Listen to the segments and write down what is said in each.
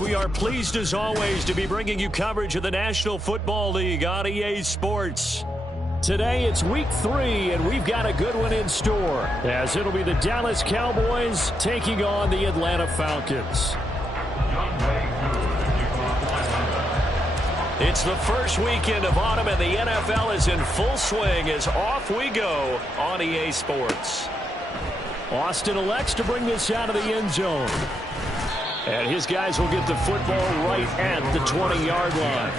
We are pleased as always to be bringing you coverage of the National Football League on EA Sports. Today it's week 3 and we've got a good one in store as it'll be the Dallas Cowboys taking on the Atlanta Falcons. It's the first weekend of autumn and the NFL is in full swing as off we go on EA Sports. Austin elects to bring this out of the end zone. And his guys will get the football right at the 20-yard line.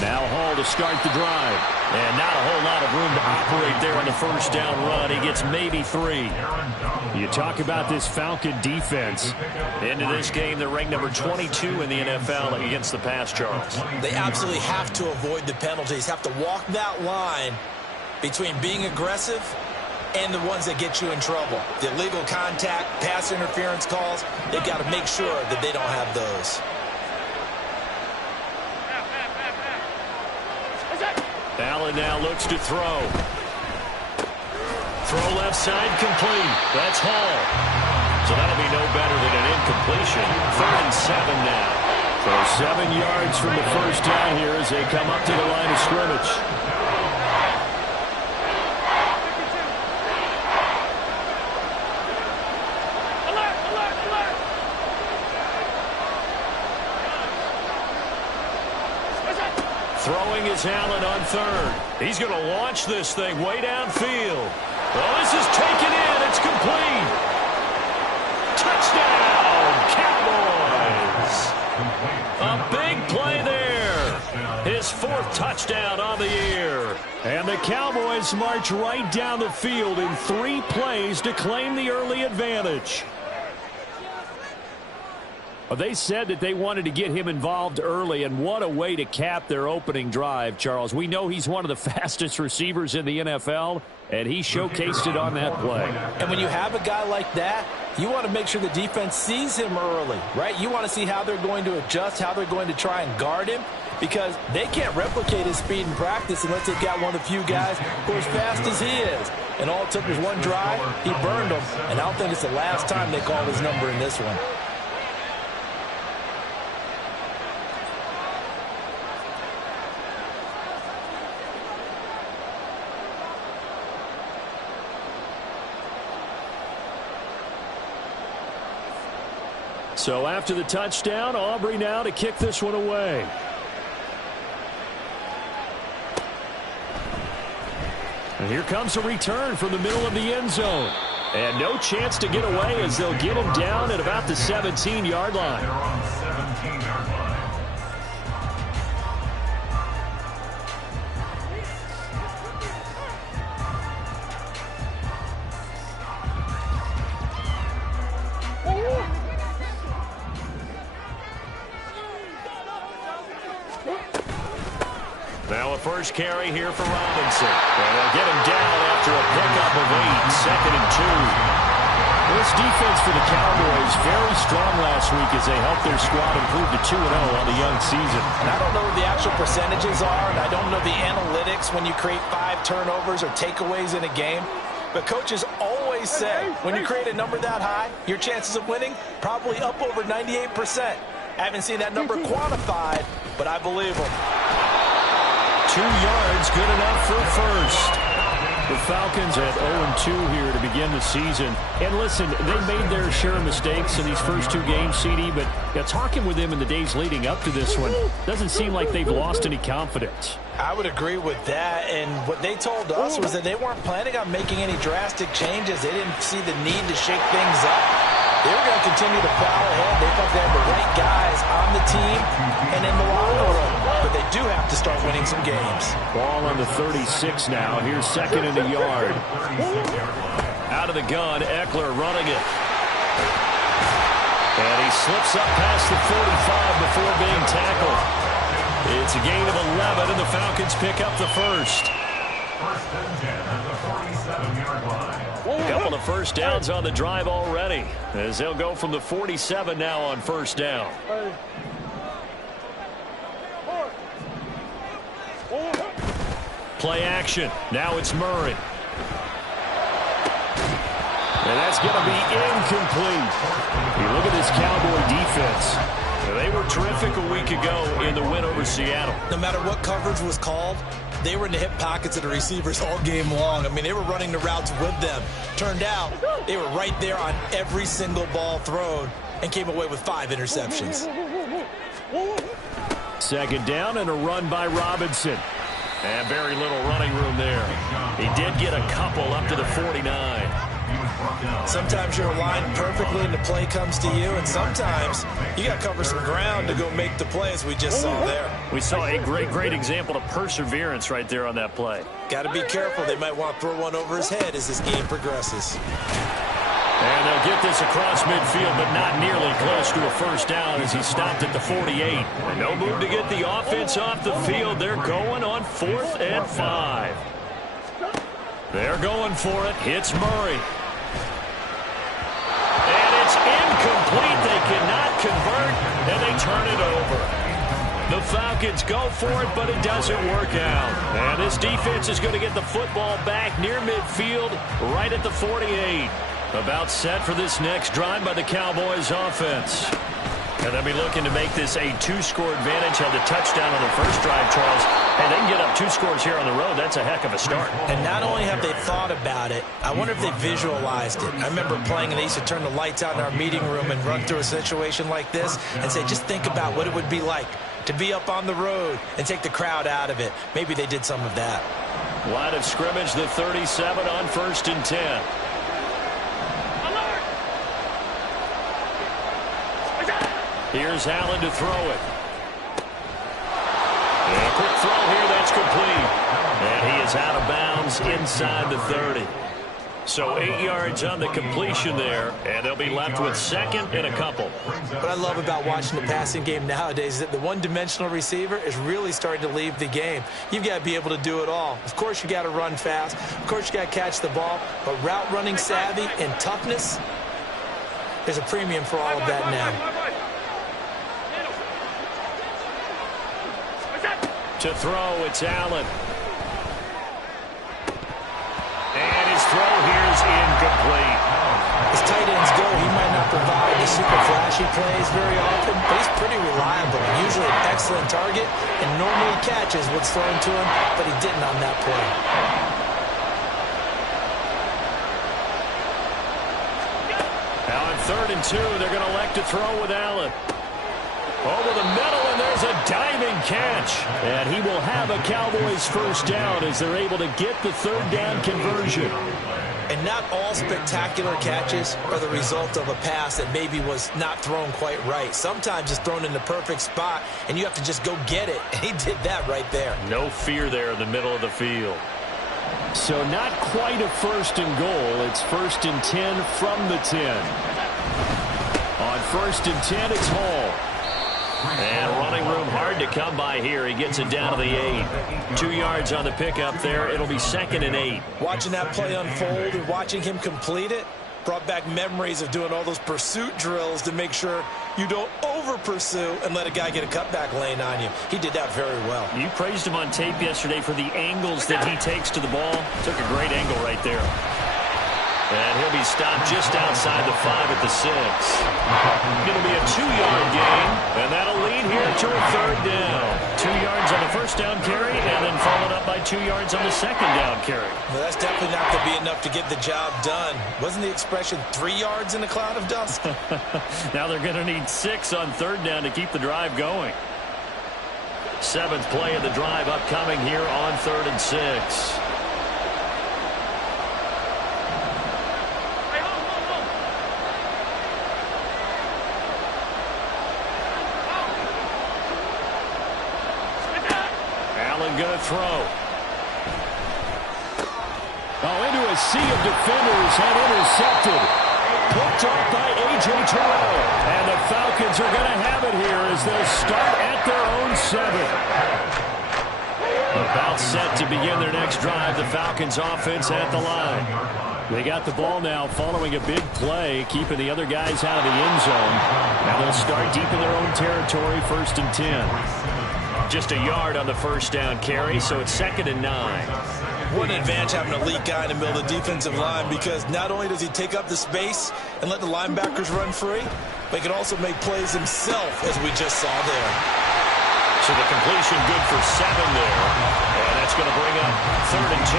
Now Hall to start the drive. And not a whole lot of room to operate there on the first down run. He gets maybe 3. You talk about this Falcon defense. Into this game, they're ranked number 22 in the NFL against the pass, Charles. They absolutely have to avoid the penalties, have to walk that line between being aggressive and the ones that get you in trouble. The illegal contact, pass interference calls, they've got to make sure that they don't have those. Allen now looks to throw. Throw left side complete. That's Hall. So that'll be no better than an incompletion. 3rd and 7 now. So 7 yards from the first down here as they come up to the line of scrimmage. Throwing is Allen on 3rd. He's going to launch this thing way downfield. Well, this is taken in. It's complete. Touchdown, Cowboys. A big play there. His 4th touchdown on the year. And the Cowboys march right down the field in 3 plays to claim the early advantage. Well, they said that they wanted to get him involved early, and what a way to cap their opening drive, Charles. We know he's one of the fastest receivers in the NFL, and he showcased it on that play. And when you have a guy like that, you want to make sure the defense sees him early, right? You want to see how they're going to adjust, how they're going to try and guard him, because they can't replicate his speed in practice unless they've got one of the few guys who are as fast as he is. And all it took was one drive. He burned them, and I don't think it's the last time they called his number in this one. So after the touchdown, Aubrey now to kick this one away. And here comes a return from the middle of the end zone. And no chance to get away as they'll get him down at about the 17-yard line. Now a first carry here for Robinson. And they'll get him down after a pickup of 8, 2nd and 2. This defense for the Cowboys very strong last week as they helped their squad improve to 2-0 on the young season. And I don't know what the actual percentages are, and I don't know the analytics when you create 5 turnovers or takeaways in a game. But coaches always say when you create a number that high, your chances of winning probably up over 98%. I haven't seen that number quantified, but I believe them. 2 yards, good enough for a first. The Falcons at 0-2 here to begin the season. And listen, they made their share of mistakes in these first 2 games, CD, but talking with them in the days leading up to this one, doesn't seem like they've lost any confidence. I would agree with that, and what they told us was that they weren't planning on making any drastic changes. They didn't see the need to shake things up. They were going to continue to plow ahead. They thought they had the right guys on the team and in the locker room. But they do have to start winning some games. Ball on the 36 now. Here's second and a yard. Out of the gun, Eckler running it. And he slips up past the 45 before being tackled. It's a gain of 11, and the Falcons pick up the first. First and 10 at the 47-yard line. A couple of first downs on the drive already, as they'll go from the 47 now on first down. Play action. Now it's Murray. And that's going to be incomplete. You look at this Cowboy defense. They were terrific a week ago in the win over Seattle. No matter what coverage was called, they were in the hip pockets of the receivers all game long. I mean, they were running the routes with them. Turned out, they were right there on every single ball thrown and came away with 5 interceptions. Second down and a run by Robinson. And very little running room there. He did get a couple up to the 49. Sometimes you're aligned perfectly and the play comes to you, and sometimes you got to cover some ground to go make the play, as we just saw there. We saw a great example of perseverance right there on that play. Got to be careful. They might want to throw one over his head as this game progresses. And they'll get this across midfield, but not nearly close to a first down as he stopped at the 48. And no move to get the offense off the field. They're going on 4th and 5. They're going for it. Hits Murray. And it's incomplete. They cannot convert, and they turn it over. The Falcons go for it, but it doesn't work out. And this defense is going to get the football back near midfield, right at the 48. About set for this next drive by the Cowboys offense. And they'll be looking to make this a 2-score advantage. Had the touchdown on the first drive, Charles. And they can get up 2 scores here on the road. That's a heck of a start. And not only have they thought about it, I wonder if they visualized it. I remember playing, and they used to turn the lights out in our meeting room and run through a situation like this and say, just think about what it would be like to be up on the road and take the crowd out of it. Maybe they did some of that. Line of scrimmage, the 37 on 1st and 10. Here's Allen to throw it. And a quick throw here, that's complete. And he is out of bounds inside the 30. So 8 yards on the completion there, and they'll be left with second and a couple. What I love about watching the passing game nowadays is that the one-dimensional receiver is really starting to leave the game. You've got to be able to do it all. Of course, you got to run fast. Of course, you got to catch the ball. But route running savvy and toughness, there's a premium for all of that now. To throw, it's Allen. And his throw here is incomplete. As tight ends go, he might not provide the super flashy plays very often, but he's pretty reliable. Usually an excellent target, and normally catches what's thrown to him, but he didn't on that play. Now on 3rd and 2, they're going to elect to throw with Allen. Over the middle, and there's a diving catch. And he will have a Cowboys first down as they're able to get the 3rd down conversion. And not all spectacular catches are the result of a pass that maybe was not thrown quite right. Sometimes it's thrown in the perfect spot, and you have to just go get it. And he did that right there. No fear there in the middle of the field. So not quite a 1st and goal. It's 1st and 10 from the 10. On 1st and 10, it's Hall. And running room hard to come by here. He gets it down to the 8. 2 yards on the pickup there. It'll be 2nd and 8. Watching that play unfold and watching him complete it, Brought back memories of doing all those pursuit drills to make sure you don't over-pursue and let a guy get a cutback lane on you. He did that very well. You praised him on tape yesterday for the angles that he takes to the ball. Took a great angle right there. And he'll be stopped just outside the 5 at the 6. Going to be a 2-yard gain, and that'll lead here to a 3rd down. 2 yards on the first down carry, and then followed up by 2 yards on the second down carry. Well, that's definitely not going to be enough to get the job done. Wasn't the expression 3 yards in a cloud of dust? Now they're going to need 6 on 3rd down to keep the drive going. 7th play of the drive upcoming here on 3rd and 6. Going to throw. Oh, into a sea of defenders and intercepted. Picked off by A.J. Terrell. And the Falcons are going to have it here as they start at their own 7. About set to begin their next drive. The Falcons offense at the line. They got the ball now following a big play, keeping the other guys out of the end zone. Now they'll start deep in their own territory, 1st and 10. Just a yard on the first down carry, so it's 2nd and 9. What an advantage having a elite guy in the middle of the defensive line, because not only does he take up the space and let the linebackers run free, but he can also make plays himself, as we just saw there. So the completion good for 7 there. And that's going to bring up 3rd and 2.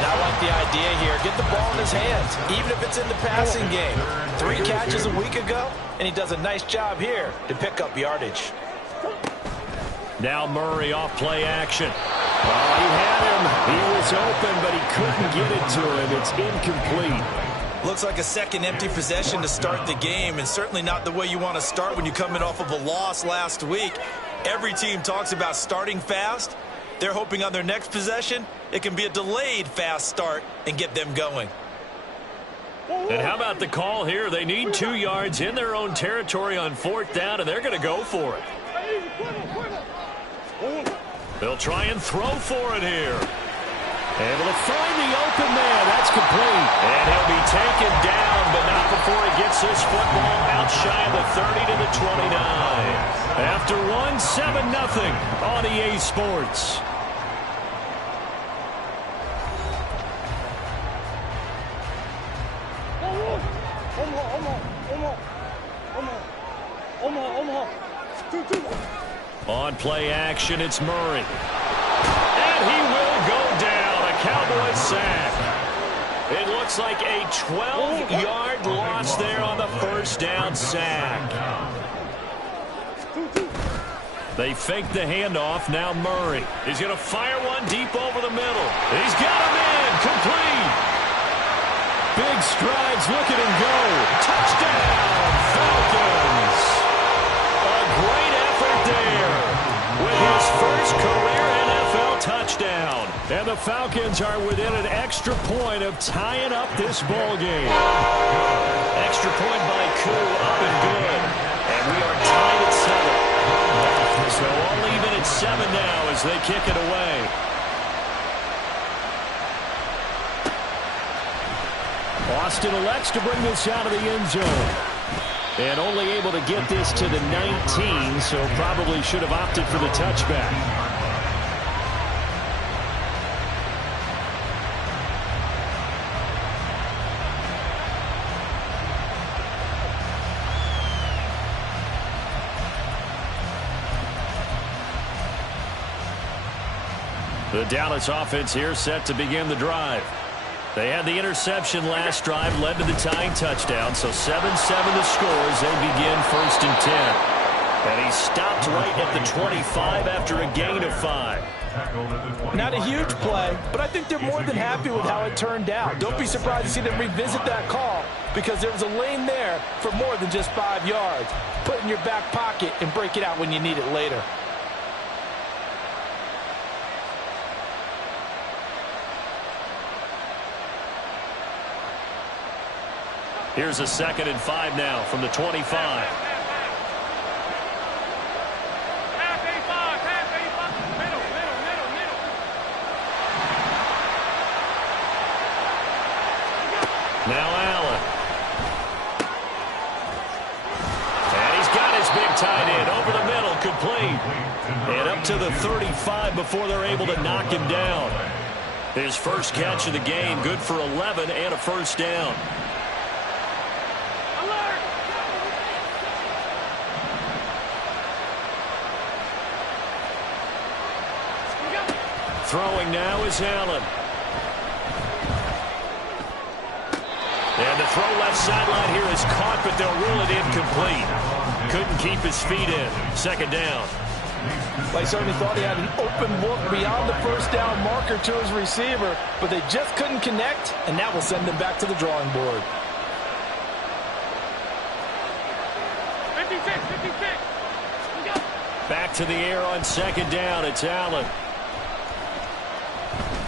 And I like the idea here. Get the ball in his hands, even if it's in the passing game. 3 catches a week ago, and he does a nice job here to pick up yardage. Now Murray off play action. Oh, he had him. He was open, but he couldn't get it to him. It's incomplete. Looks like a second empty possession to start the game, and certainly not the way you want to start when you're coming off of a loss last week. Every team talks about starting fast. They're hoping on their next possession, it can be a delayed fast start and get them going. And how about the call here? They need 2 yards in their own territory on 4th down, and they're going to go for it. They'll try and throw for it here. Able to find the open man. That's complete. And he'll be taken down, but not before he gets this football out shy of the 30 to the 29. After 7-0 on EA Sports. On play action, it's Murray. And he will go down. A Cowboy sack. It looks like a 12-yard loss there on the first down sack. They fake the handoff. Now Murray. He's going to fire one deep over the middle. He's got him in. Complete. Big strides. Look at him go. Touchdown, Falcons. A great effort there with his first career NFL touchdown. And the Falcons are within an extra point of tying up this ball game. Extra point by Koo, up and good. And we are tied at 7. So all even at 7 now as they kick it away. Austin elects to bring this out of the end zone. And only able to get this to the 19, so probably should have opted for the touchback. The Dallas offense here set to begin the drive. They had the interception last drive, led to the tying touchdown, so 7-7 the score as they begin 1st and 10. And he stopped right at the 25 after a gain of 5. Not a huge play, but I think they're more than happy with how it turned out. Don't be surprised to see them revisit that call, because there was a lane there for more than just 5 yards. Put it in your back pocket and break it out when you need it later. Here's a 2nd and 5 now from the 25. Now Allen. incomplete. And up to the 35 before they're able to knock him down. His first catch of the game, good for 11 and a first down. Throwing now is Allen. And the throw left sideline here is caught, but they'll rule it incomplete. Couldn't keep his feet in. Second down. They certainly thought he had an open look beyond the first down marker to his receiver, but they just couldn't connect, and that will send them back to the drawing board. 56. Back to the air on second down. It's Allen.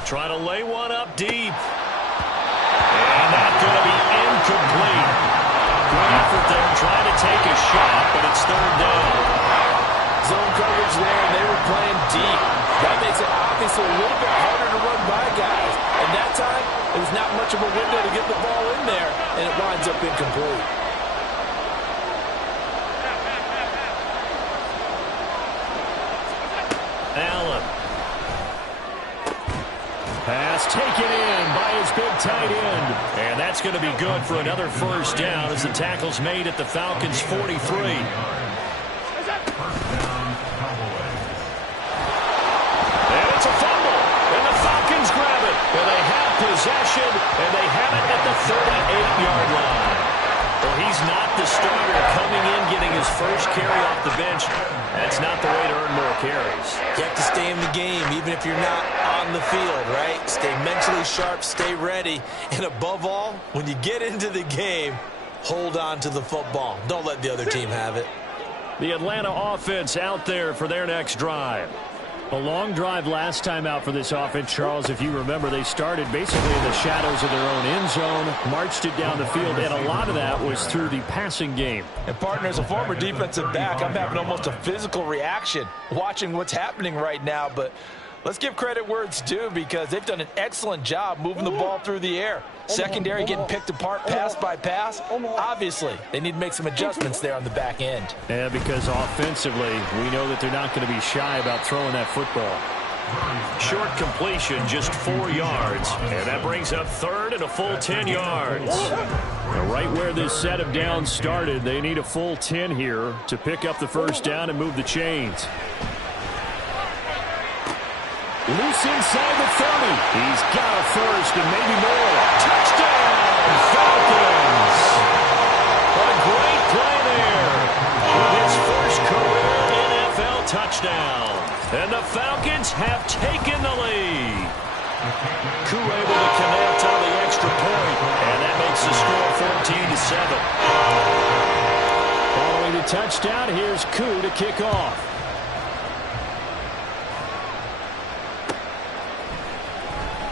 Trying to lay one up deep. And that's going to be incomplete. Good effort there, trying to take a shot, but it's third down. Zone coverage there, and they were playing deep. That makes it obviously a little bit harder to run by guys. And that time, it was not much of a window to get the ball in there, and it winds up incomplete. Allen. Pass taken in by his big tight end. And that's going to be good for another first down as the tackle's made at the Falcons' 43. And it's a fumble. And the Falcons grab it. And they have possession. And they have it at the 38-yard line. Well, he's not the starter coming in, getting his first carry off the bench. That's not the way to earn more carries. You have to stay in the game, even if you're not on the field, right? Stay mentally sharp, stay ready, and above all, when you get into the game, hold on to the football. Don't let the other team have it. The Atlanta offense out there for their next drive. A long drive last time out for this offense, Charles. If you remember, they started basically in the shadows of their own end zone, marched it down the field, and a lot of that was through the passing game. And, partner, as a former defensive back, I'm having almost a physical reaction watching what's happening right now. But let's give credit where it's due, because they've done an excellent job moving the ball through the air. Secondary getting picked apart pass by pass. Obviously, they need to make some adjustments there on the back end. Yeah, because offensively, we know that they're not going to be shy about throwing that football. Short completion, just 4 yards. And that brings up third and a full 10 yards. Now, right where this set of downs started, they need a full 10 here to pick up the first down and move the chains. Loose inside the 30. He's got a first and maybe more. Touchdown, Falcons! A great play there with his first career NFL touchdown. And the Falcons have taken the lead. Koo able to connect on the extra point, and that makes the score 14-7. Following the touchdown, here's Koo to kick off.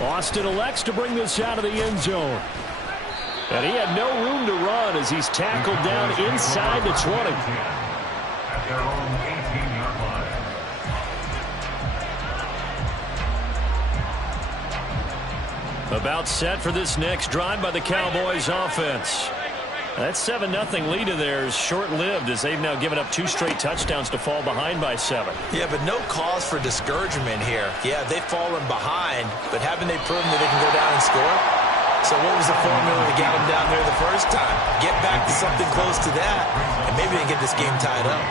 Austin elects to bring this out of the end zone. And he had no room to run as he's tackled down inside the 20. At their own 18-yard line. About set for this next drive by the Cowboys offense. That 7-0 lead of theirs short-lived as they've now given up 2 straight touchdowns to fall behind by 7. Yeah, but no cause for discouragement here. Yeah, they've fallen behind, but haven't they proven that they can go down and score? So what was the formula that got them down there the first time? Get back to something close to that, and maybe they get this game tied up.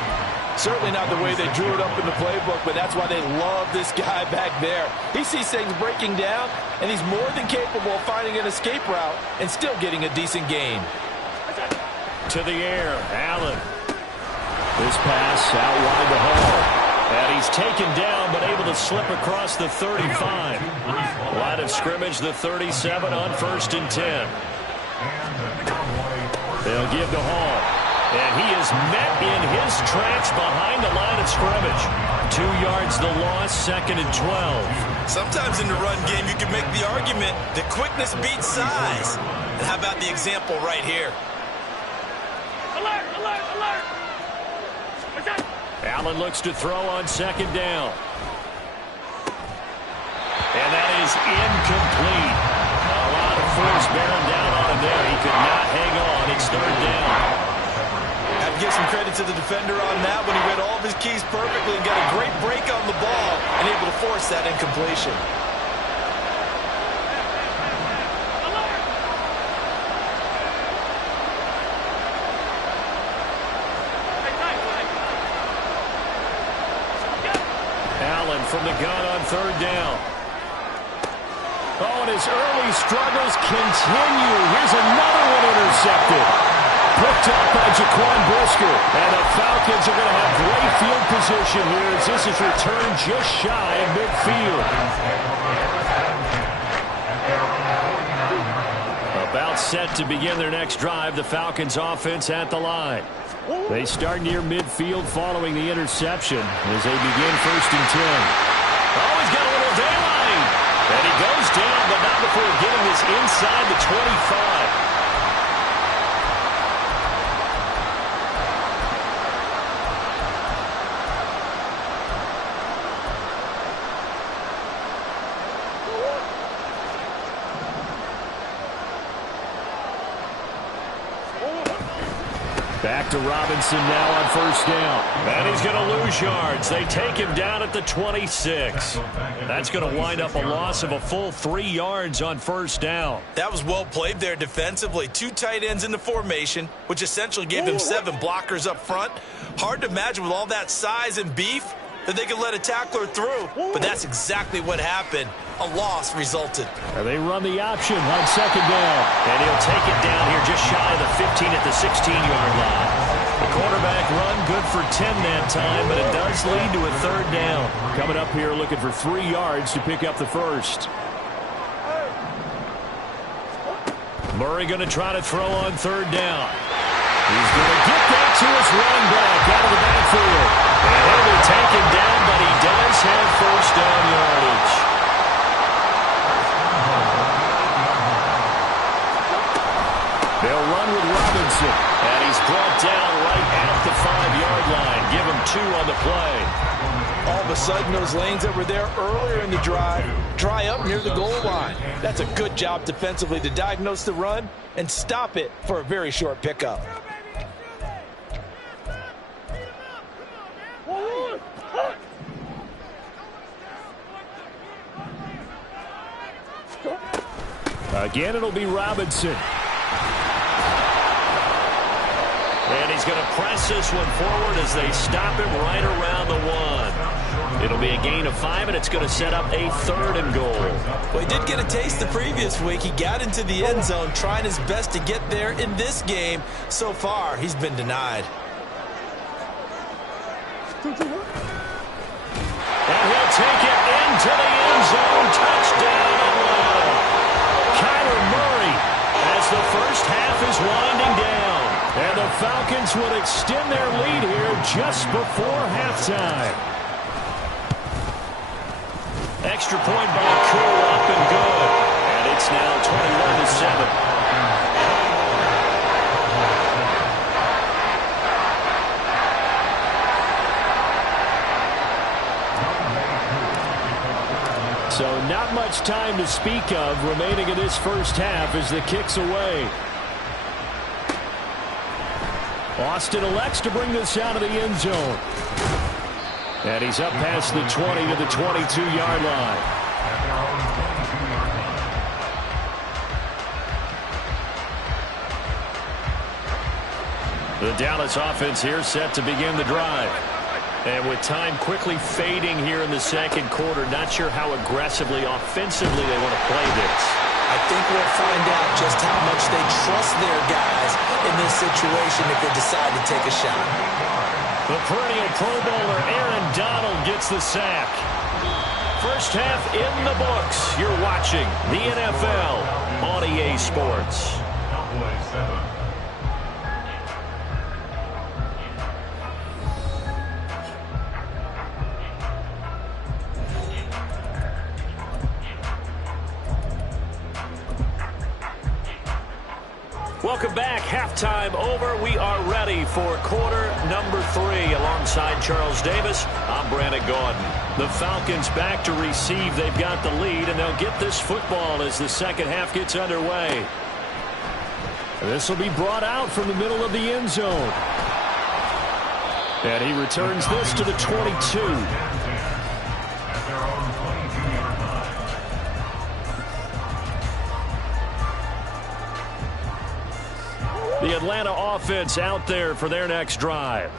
Certainly not the way they drew it up in the playbook, but that's why they love this guy back there. He sees things breaking down, and he's more than capable of finding an escape route and still getting a decent gain. To the air, Allen. This pass out wide to Hall. And he's taken down, but able to slip across the 35. Line of scrimmage, the 37 on 1st and 10. They'll give to Hall. And he is met in his tracks behind the line of scrimmage. 2 yards the loss, 2nd and 12. Sometimes in the run game, you can make the argument that quickness beats size. And how about the example right here? Alert! Allen looks to throw on 2nd down. And that is incomplete. A lot of force bearing down on him there. He could not hang on. It's 3rd down. At to give some credit to the defender on that when he read all of his keys perfectly and got a great break on the ball and able to force that incompletion. Allen from the gun on third down. Oh, and his early struggles continue. Here's another one intercepted. Picked up by Jaquan Brisker. And the Falcons are going to have great field position here as this is returned just shy of midfield. About set to begin their next drive. The Falcons offense at the line. They start near midfield following the interception as they begin 1st and 10. Oh, he's got a little daylight. And he goes down, but not before getting this inside the 25. Back to Robinson now on 1st down. And he's going to lose yards. They take him down at the 26. That's going to wind up a loss of a full 3 yards on 1st down. That was well played there defensively. 2 tight ends in the formation, which essentially gave them 7 blockers up front. Hard to imagine with all that size and beef that they could let a tackler through. But that's exactly what happened. A loss resulted. And they run the option on 2nd down. And he'll take it down here just shy of the 15 at the 16-yard line. The quarterback run good for 10 that time, but it does lead to a 3rd down. Coming up here looking for 3 yards to pick up the 1st. Murray going to try to throw on 3rd down. He's going to get that to his run back out of the backfield. And he'll be taken down, but he does have 1st down yardage. They'll run with Robinson, and he's brought down right at the 5-yard line. Give him 2 on the play. All of a sudden, those lanes that were there earlier in the drive dry up near the goal line. That's a good job defensively to diagnose the run and stop it for a very short pickup. Again, it'll be Robinson. And he's going to press this one forward as they stop him right around the 1. It'll be a gain of 5, and it's going to set up a 3rd and goal. Well, he did get a taste the previous week. He got into the end zone, trying his best to get there in this game. So far, he's been denied. And he'll take it into the end zone. Touchdown, Atlanta. Kyler Murray as the first half is winding down. And the Falcons would extend their lead here just before halftime. Extra point by Cool up and good. And it's now 21-7. So not much time to speak of remaining in this first half as the kick's away. Austin elects to bring this out of the end zone. And he's up past the 20 to the 22-yard line. The Dallas offense here set to begin the drive. And with time quickly fading here in the 2nd quarter, not sure how aggressively, offensively they want to play this. I think we'll find out just how much they trust their guys in this situation if they decide to take a shot. The perennial Pro Bowler Aaron Donald gets the sack. First half in the books. You're watching the NFL on EA Sports. Welcome back. Halftime over. We are ready for quarter number 3. Alongside Charles Davis, I'm Brandon Gaudin. The Falcons back to receive. They've got the lead, and they'll get this football as the second half gets underway. This will be brought out from the middle of the end zone. And he returns this to the 22. The Atlanta offense out there for their next drive.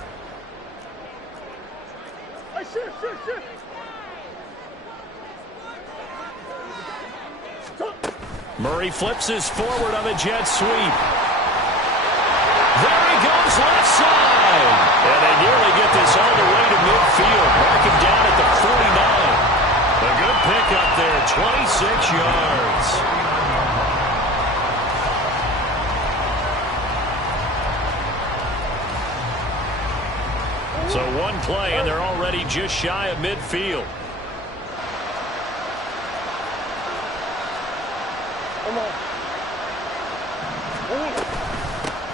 Murray flips his forward on the jet sweep. There he goes left side. And they nearly get this all the way to midfield. Mark him down at the 49. A good pickup there, 26 yards. So one play, and they're already just shy of midfield.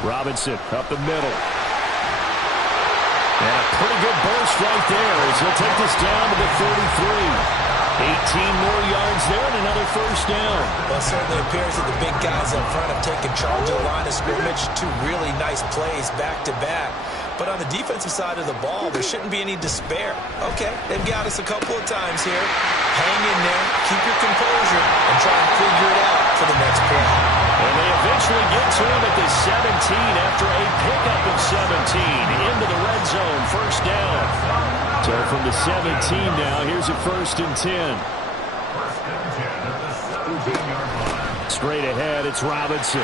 Robinson up the middle. And a pretty good burst right there as he'll take this down to the 33. 18 more yards there and another first down. Well, it certainly appears that the big guys up front have taken charge of the line of scrimmage. Two really nice plays back-to-back. But on the defensive side of the ball, there shouldn't be any despair. Okay, they've got us a couple of times here. Hang in there, keep your composure, and try and figure it out for the next play. And they eventually get to him at the 17 after a pickup of 17 into the red zone, first down. So from the 17 now, here's a 1st and 10. Straight ahead, it's Robinson.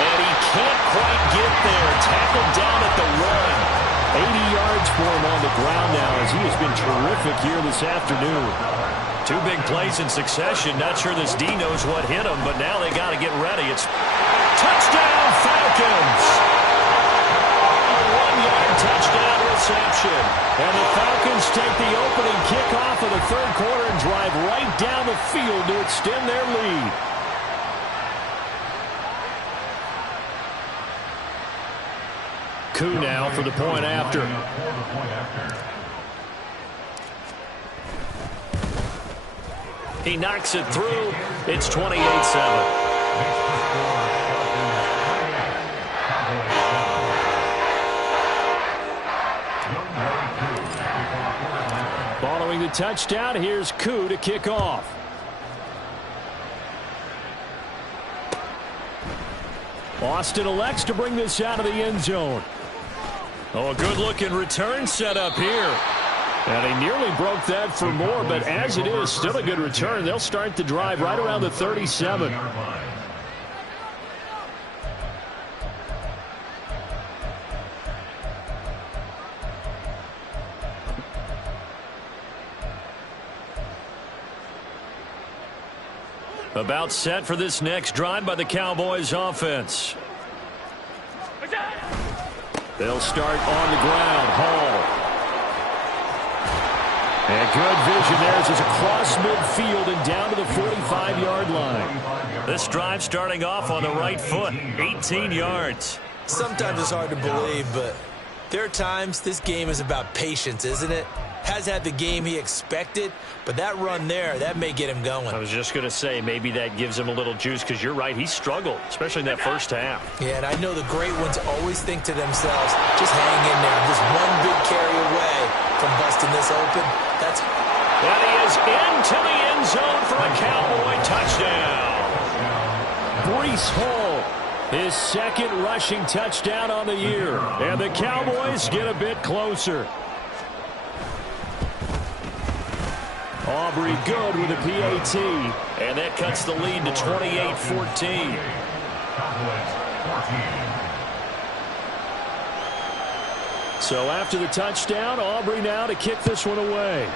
And he can't quite get there. Tackled down at the 1. 80 yards for him on the ground now as he has been terrific here this afternoon. Two big plays in succession. Not sure this D knows what hit him, but now they got to get ready. It's touchdown Falcons. A 1-yard touchdown reception. And the Falcons take the opening kickoff of the third quarter and drive right down the field to extend their lead. Coup now for the point after. He knocks it through. It's 28-7. Following the touchdown, here's Coup to kick off. Austin elects to bring this out of the end zone. Oh, a good-looking return set up here. And he nearly broke that for more, but as it is, still a good return. They'll start the drive right around the 37. About set for this next drive by the Cowboys offense. They'll start on the ground. Hall. And good vision there as it's across midfield and down to the 45-yard line. This drive starting off on the right foot. 18 yards. Sometimes it's hard to believe, but there are times this game is about patience, isn't it? Has had the game he expected, but that run there, that may get him going. I was just going to say, maybe that gives him a little juice, because you're right, he struggled, especially in that first half. Yeah, and I know the great ones always think to themselves, just hang in there. Just one big carry away from busting this open. And he is into the end zone for a Cowboy touchdown. Breece Hall, his second rushing touchdown on the year. And the Cowboys get a bit closer. Aubrey good with a PAT. And that cuts the lead to 28-14. So after the touchdown, Aubrey now to kick this one away.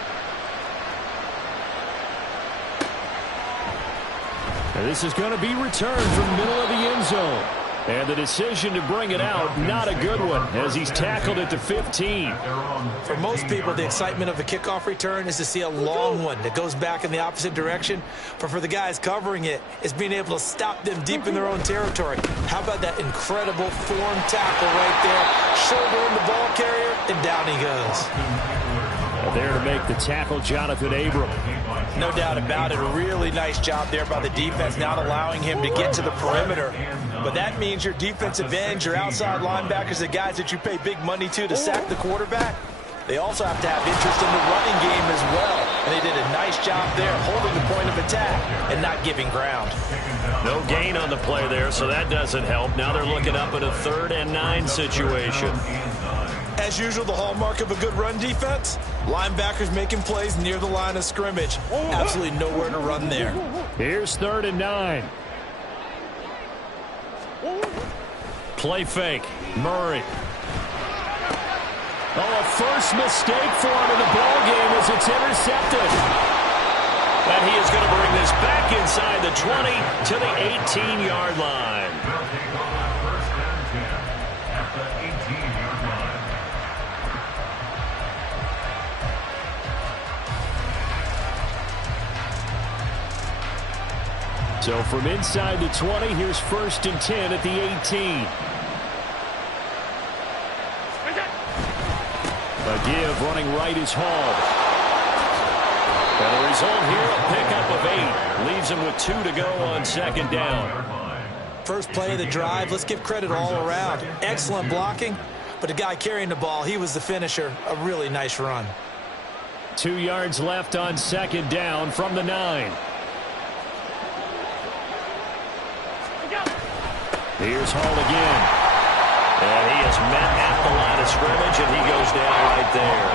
And this is going to be returned from the middle of the end zone. And the decision to bring it out, not a good one, as he's tackled at the 15. For most people, the excitement of a kickoff return is to see a long one that goes back in the opposite direction. But for the guys covering it, it's being able to stop them deep in their own territory. How about that incredible form tackle right there? Shoulder in the ball carrier, and down he goes. There to make the tackle, Jonathan Abram. No doubt about it. A really nice job there by the defense, not allowing him to get to the perimeter. But that means your defensive ends, your outside linebackers, the guys that you pay big money to sack the quarterback, they also have to have interest in the running game as well. And they did a nice job there holding the point of attack and not giving ground. No gain on the play there, so that doesn't help. Now they're looking up at a 3rd and 9 situation. As usual, the hallmark of a good run defense, linebackers making plays near the line of scrimmage. Absolutely nowhere to run there. Here's 3rd and 9. Play fake. Murray. Oh, a first mistake for him in the ball game as it's intercepted. And he is going to bring this back inside the 20 to the 18-yard line. So from inside the 20, here's 1st and 10 at the 18. A give running right is Hall. And the result here, a pickup of 8. Leaves him with 2 to go on 2nd down. First play of the drive, let's give credit all around. Excellent blocking, but the guy carrying the ball, he was the finisher. A really nice run. 2 yards left on 2nd down from the 9. Here's Hall again. And he is met at the line of scrimmage, and he goes down right there.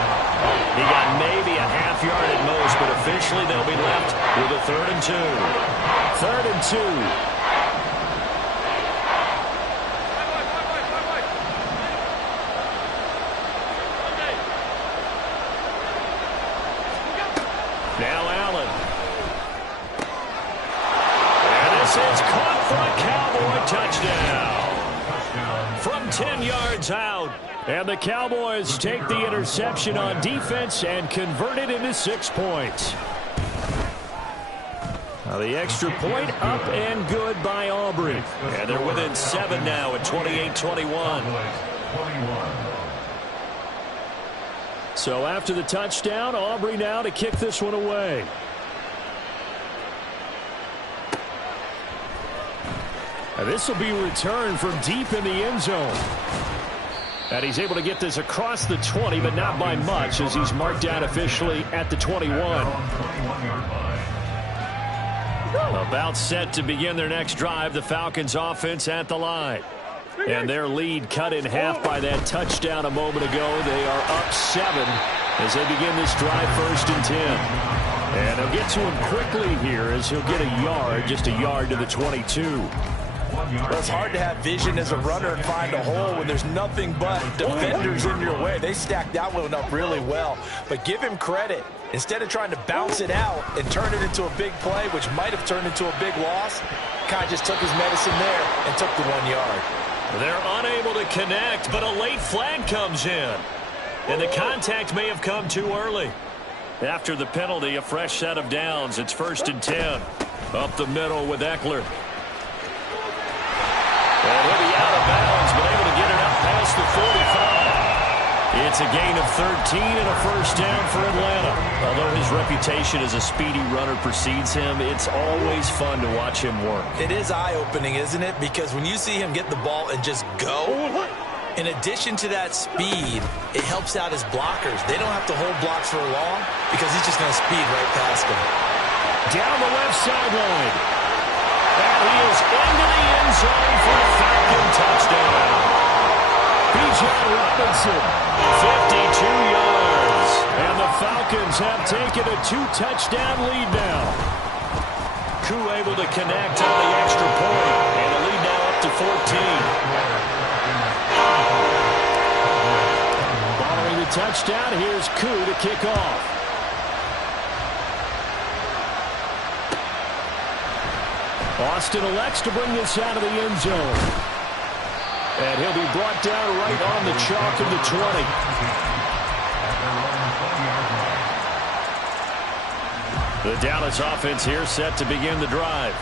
He got maybe a half yard at most, but officially they'll be left with a 3rd and 2. 3rd and 2. Now Allen. And this is caught for a Cowboy touchdown. From 10 yards out. And the Cowboys take the interception on defense and convert it into 6 points. Now the extra point up and good by Aubrey. And they're within 7 now at 28-21. So after the touchdown, Aubrey now to kick this one away. And this will be returned from deep in the end zone. And he's able to get this across the 20, but not by much, as he's marked down officially at the 21. About set to begin their next drive, the Falcons offense at the line. And their lead cut in half by that touchdown a moment ago. They are up 7 as they begin this drive, 1st and 10. And they'll get to him quickly here as he'll get a yard, just a yard to the 22. Well, it's hard to have vision as a runner and find a hole when there's nothing but defenders in your way. They stacked that one up really well. But give him credit. Instead of trying to bounce it out and turn it into a big play, which might have turned into a big loss, Kai just took his medicine there and took the 1 yard. They're unable to connect, but a late flag comes in. And the contact may have come too early. After the penalty, a fresh set of downs. It's 1st and 10. Up the middle with Eckler. And he'll be out of bounds, but able to get it up past the 45. It's a gain of 13 and a 1st down for Atlanta. Although his reputation as a speedy runner precedes him, it's always fun to watch him work. It is eye-opening, isn't it? Because when you see him get the ball and just go, in addition to that speed, it helps out his blockers. They don't have to hold blocks for long because he's just going to speed right past them. Down the left sideline. And he is into the end zone for a Falcon touchdown. B.J. Robinson, 52 yards. And the Falcons have taken a 2-touchdown lead now. Koo able to connect on the extra point. And the lead now up to 14. Following the touchdown, here's Koo to kick off. Austin elects to bring this out of the end zone. And he'll be brought down right on the chalk of the 20. The Dallas offense here set to begin the drive.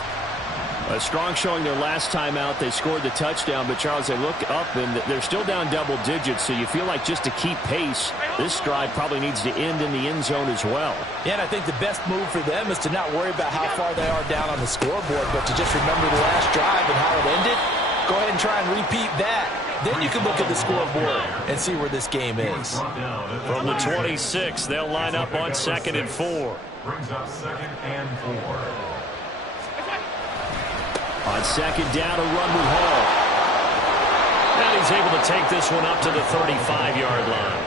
A strong showing their last time out. They scored the touchdown, but Charles, they look up and they're still down double digits, so you feel like just to keep pace, this drive probably needs to end in the end zone as well. Yeah, and I think the best move for them is to not worry about how far they are down on the scoreboard, but to just remember the last drive and how it ended. Go ahead and try and repeat that. Then you can look at the scoreboard and see where this game is. From the 26, they'll line up on 2nd and 4. Brings up 2nd and 4. On 2nd down, a run with Hall. And he's able to take this one up to the 35-yard line.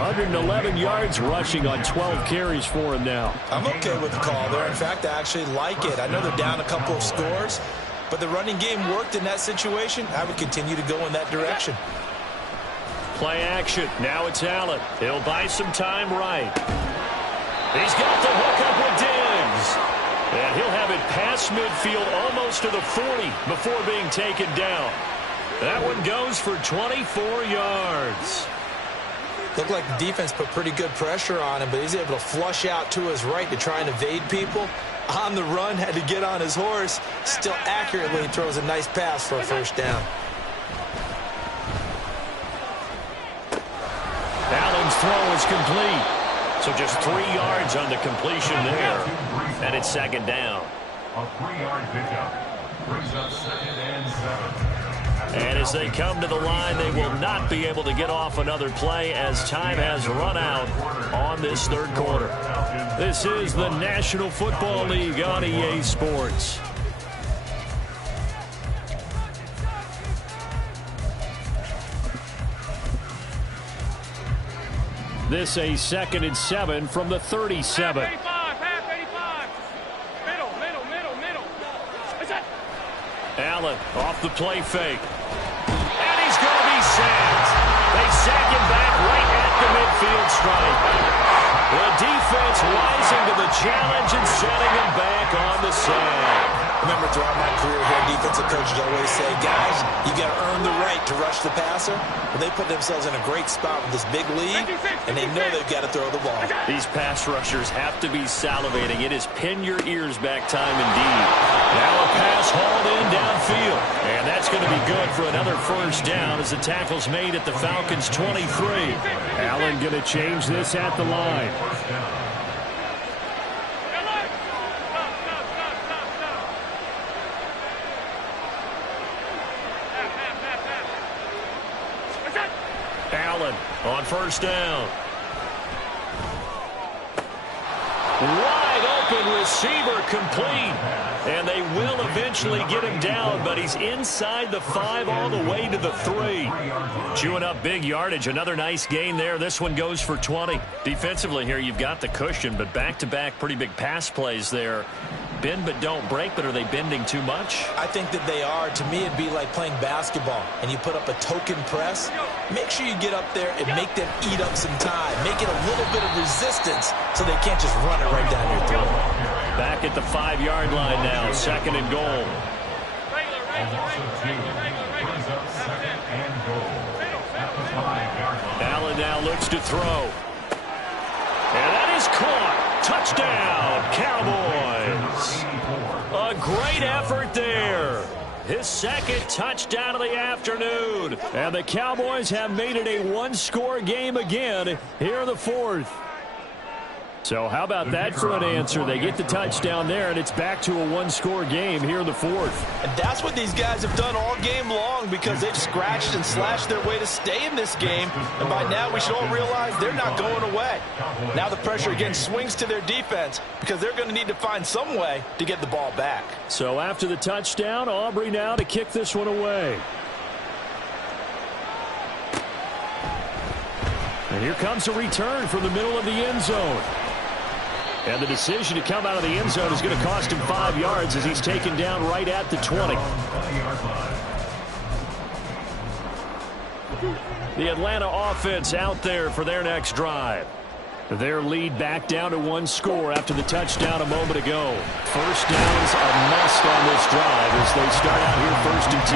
111 yards rushing on 12 carries for him now. I'm okay with the call there. In fact, I actually like it. I know they're down a couple of scores, but the running game worked in that situation. I would continue to go in that direction. Play action. Now it's Allen. He'll buy some time right. He's got the hook up with Diggs. And he'll have it past midfield almost to the 40 before being taken down. That one goes for 24 yards. Looked like the defense put pretty good pressure on him, but he's able to flush out to his right to try and evade people. On the run, had to get on his horse. Still accurately throws a nice pass for a first down. Allen's throw is complete. So just 3 yards on the completion there. And it's 2nd down. A 3-yard pickup. Brings up 2nd and 7. And as they come to the line, they will not be able to get off another play as time has run out on this 3rd quarter. This is the National Football League on EA Sports. This a 2nd and 7 from the 37. Half 85. Middle. Allen off the play fake. And he's going to be sacked. They sack him back right at the midfield stripe. The defense rising to the challenge and setting him back on the sack. Remember, throughout my career here, defensive coaches always say, guys, you got to earn the right to rush the passer. Well, they put themselves in a great spot with this big lead, and they know they've got to throw the ball. These pass rushers have to be salivating. It is pin your ears back time indeed. Now a pass hauled in downfield. And that's going to be good for another first down as the tackle's made at the Falcons' 23. Allen going to change this at the line. Allen on first down. Wide open receiver complete. And they will eventually get him down, but he's inside the 5 all the way to the 3. Chewing up big yardage. Another nice gain there. This one goes for 20. Defensively here, you've got the cushion, but back-to-back pretty big pass plays there. Bend but don't break, but are they bending too much? I think that they are. To me, it'd be like playing basketball, and you put up a token press. Make sure you get up there and make them eat up some time. Make it a little bit of resistance so they can't just run it right down your throat. Back at the 5-yard line now, 2nd and goal. Allen now looks to throw. And that is caught. Touchdown, Cowboys. A great effort there. His 2nd touchdown of the afternoon. And the Cowboys have made it a 1-score game again here in the 4th. So how about that for an answer? They get the touchdown there, and it's back to a 1-score game here in the 4th. And that's what these guys have done all game long because they've scratched and slashed their way to stay in this game. And by now we should all realize they're not going away. Now the pressure again swings to their defense because they're going to need to find some way to get the ball back. So after the touchdown, Aubrey now to kick this one away. And here comes a return from the middle of the end zone. And the decision to come out of the end zone is going to cost him 5 yards as he's taken down right at the 20. The Atlanta offense out there for their next drive. Their lead back down to 1 score after the touchdown a moment ago. First down's a must on this drive as they start out here 1st and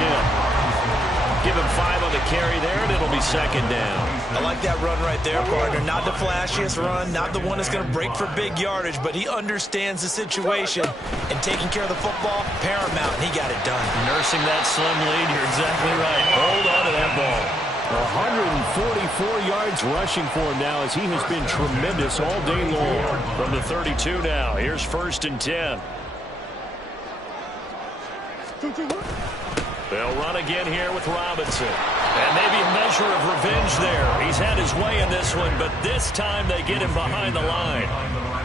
10. give him 5 on the carry there, and it'll be second down. I like that run right there, partner. Not the flashiest run, not the one that's going to break for big yardage, but he understands the situation, and taking care of the football, paramount, and he got it done. Nursing that slim lead, you're exactly right. Hold on to that ball. 144 yards rushing for him now as he has been tremendous all day long. From the 32 now, here's 1st and 10. They'll run again here with Robinson. And maybe a measure of revenge there. He's had his way in this one, but this time they get him behind the line.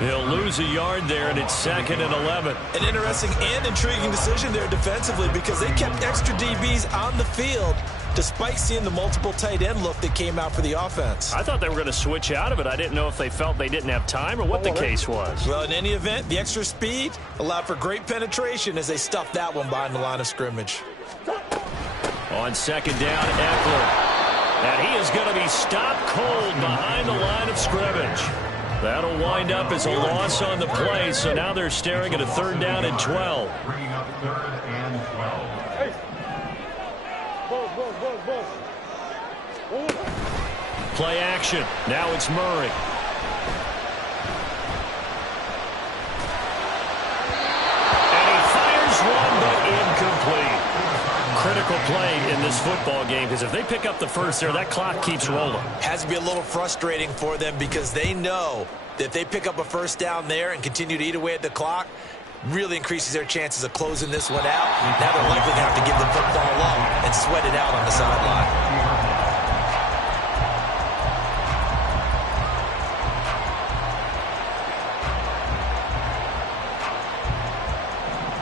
They'll lose a yard there, and it's 2nd and 11. An interesting and intriguing decision there defensively because they kept extra DBs on the field despite seeing the multiple tight end look that came out for the offense. I thought they were going to switch out of it. I didn't know if they felt they didn't have time or what the case was. Well, in any event, the extra speed allowed for great penetration as they stuffed that one behind the line of scrimmage. On 2nd down, Eckler. And he is going to be stopped cold behind the line of scrimmage. That'll wind up as a loss on the play, so now they're staring at a 3rd down and 12. Bringing up 3rd and 12. Play action. Now it's Murray. And he fires one, but incomplete. Critical play in this football game because if they pick up the first there, that clock keeps rolling. Has to be a little frustrating for them because they know that if they pick up a 1st down there and continue to eat away at the clock, really increases their chances of closing this one out. Now they're likely to have to give the football up and sweat it out on the sideline.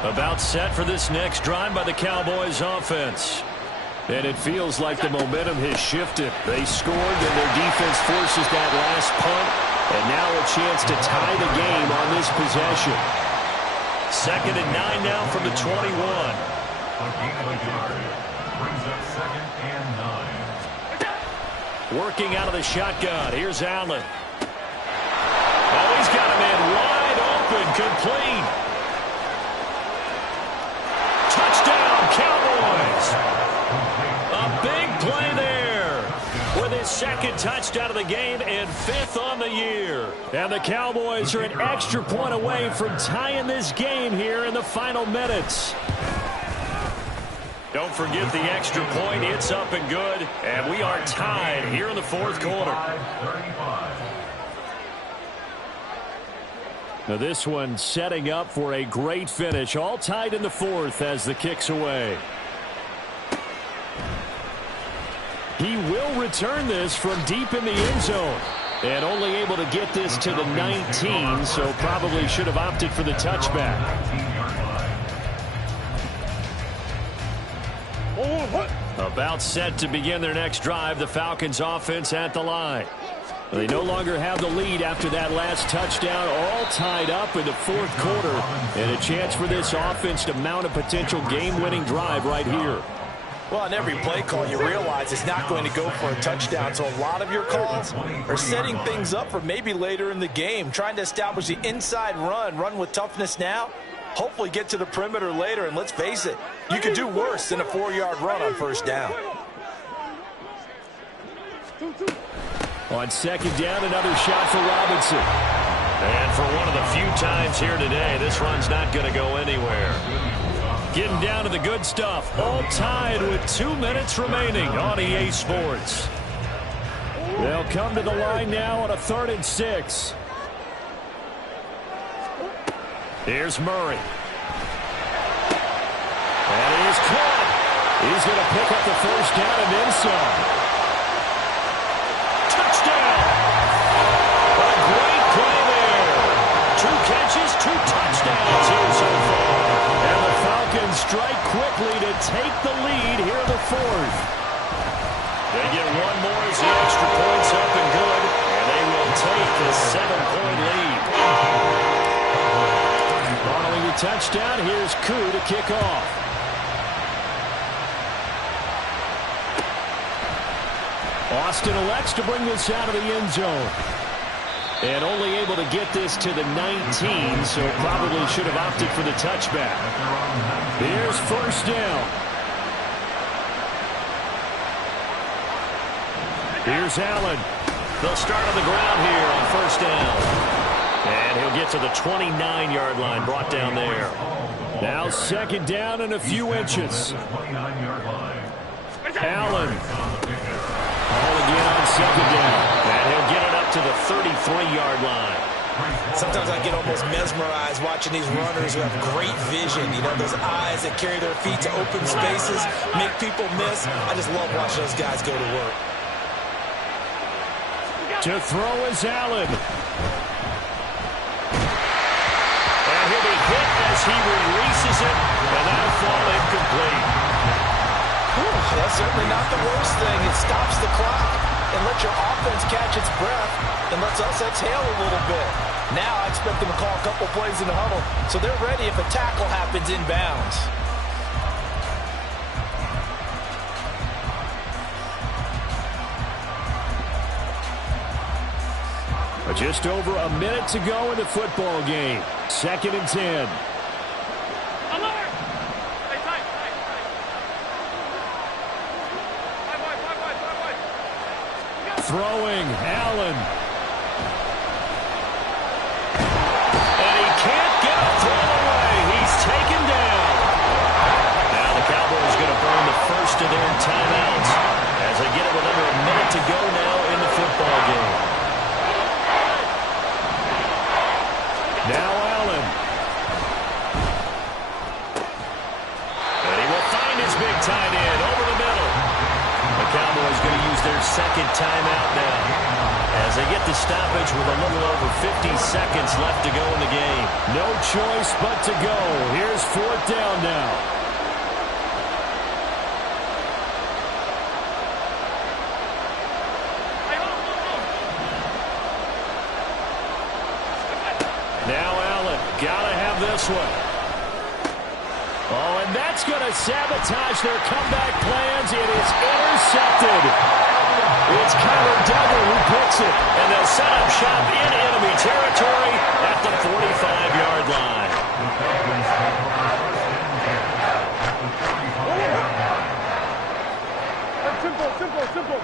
About set for this next drive by the Cowboys offense. And it feels like the momentum has shifted. They scored, and their defense forces that last punt. And now a chance to tie the game on this possession. 2nd and 9 now from the 21. A gain of a yard. Brings up 2nd and 9. Working out of the shotgun. Here's Allen. Oh, he's got a man wide open. Complete. Touchdown, Cowboys. A big play there with his 2nd touchdown of the game and 5th on the year. And the Cowboys are an extra point away from tying this game here in the final minutes. Don't forget the extra point. It's up and good. And we are tied here in the 4th quarter. 35. Now this one setting up for a great finish. All tied in the 4th as the kick's away. He will return this from deep in the end zone. And only able to get this to the 19, so probably should have opted for the touchback. About set to begin their next drive. The Falcons offense at the line. They no longer have the lead after that last touchdown, all tied up in the 4th quarter. And a chance for this offense to mount a potential game-winning drive right here. Well, on every play call, you realize it's not going to go for a touchdown. So a lot of your calls are setting things up for maybe later in the game, trying to establish the inside run with toughness now, hopefully get to the perimeter later. And let's face it, you could do worse than a 4-yard run on 1st down. On 2nd down, another shot for Robinson. And for one of the few times here today, this run's not going to go anywhere. Getting down to the good stuff. All tied with 2 minutes remaining on EA Sports. They'll come to the line now on a 3rd and 6. Here's Murray. And he is caught. He's going to pick up the 1st down and then some. Touchdowns here so far. And the Falcons strike quickly to take the lead here in the 4th. They get one more as the extra point's up and good. And they will take the 7-point lead. Following the touchdown, here's Koo to kick off. Austin elects to bring this out of the end zone. And only able to get this to the 19, so probably should have opted for the touchback. Here's 1st down. Here's Allen. They'll start on the ground here on first down. And he'll get to the 29-yard line, brought down there. Now second down and a few inches. Allen. Ball again on second down. And he'll get it up to the 33-yard line. Sometimes I get almost mesmerized watching these runners who have great vision. You know, those eyes that carry their feet to open spaces, make people miss. I just love watching those guys go to work. To throw is Allen. And he'll be hit as he releases it, and that'll fall incomplete. That's certainly not the worst thing. It stops the clock and lets your offense catch its breath and lets us exhale a little bit. Now I expect them to call a couple plays in the huddle so they're ready if a tackle happens inbounds. Just over a minute to go in the football game. 2nd and 10. Throwing, Allen. And he can't get a throw away. He's taken down. Now the Cowboys going to burn the first of their timeouts as they get it with under a minute to go now in the football game. Now Allen. And he will find his big tight end over the middle. The Cowboys going to use their second timeout now as they get the stoppage with a little over 50 seconds left to go in the game. No choice but to go. Here's 4th down now. Now Allen, gotta have this one. Oh, and that's going to sabotage their comeback plans. It is intercepted. It's Kyler Duggar who picks it, and they'll set up shop in enemy territory at the 45-yard line. Simple.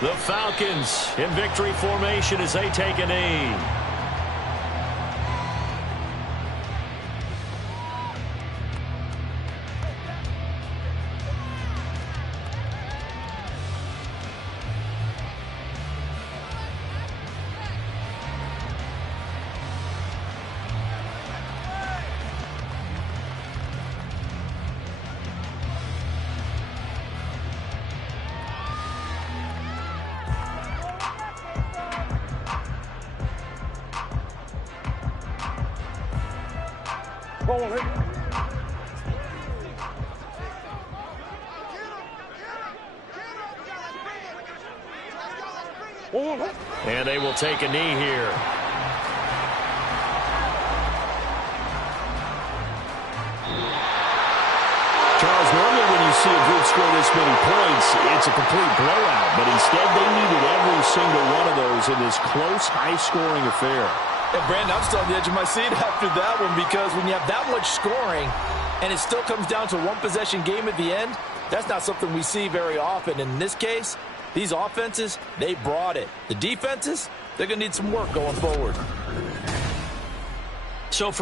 The Falcons in victory formation as they take a knee. And they will take a knee here. Charles, normally when you see a group score this many points, it's a complete blowout. But instead, they needed every single one of those in this close, high-scoring affair. And Brandon, I'm still on the edge of my seat after that one because when you have that much scoring and it still comes down to a one-possession game at the end, that's not something we see very often. And in this case, these offenses, they brought it. The defenses, they're going to need some work going forward. So for